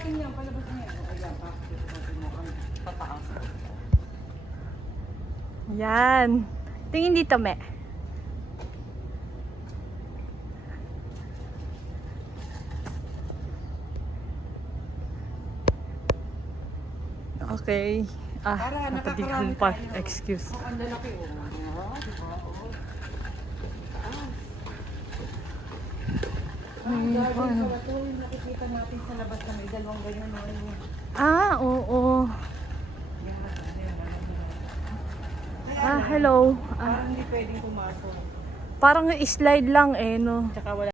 natin yan, palabas na yan. Ayan, cactus natin mo ang pataas. Yan. Tingin dito, me. Okay. Para Nakadighan pa. Excuse. Oh, ang lalaki oh. Diba? Oh. Ang garden pala to, yung nakikita natin sa labas na may dalawang ganyan. Oo. Hello. Parang hindi pwedeng pumasok. Parang slide lang no. Tsaka wala.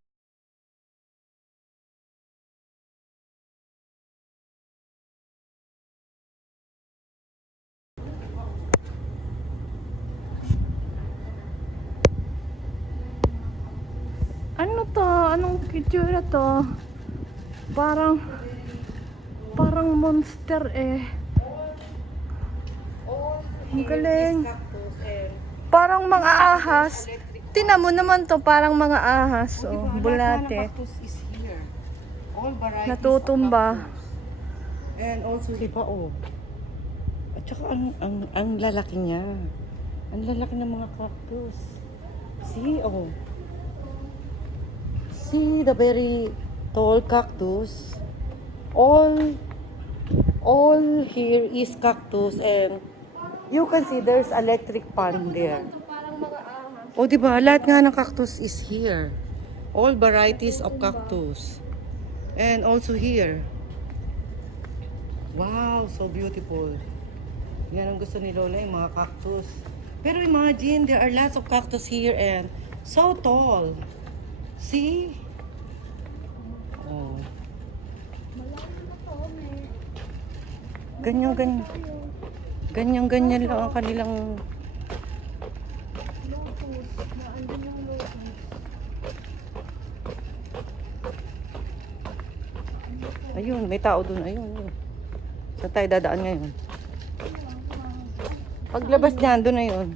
Ano to? Anong itsura to? Parang monster Ang galing. Parang mga ahas. Tingnan mo naman to, parang mga ahas. Bulate. Is here. All varieties Natutumba. of cactus. And also, diba, At saka ang lalaki niya. Ang lalaki ng mga cactus. See, See the very tall cactus. All here is cactus and you can see there's electric pan there. Diba? Lahat nga ng cactus is here. All varieties of cactus. And also here. Wow, so beautiful. Yan ang gusto ni Lola, yung mga cactus. Pero imagine, there are lots of cactus here and so tall. See? Ganyan lang ang kanilang ayun, may tao dun. Ayun. Saan tayo dadaan ngayon? Paglabas niyan, doon na yun.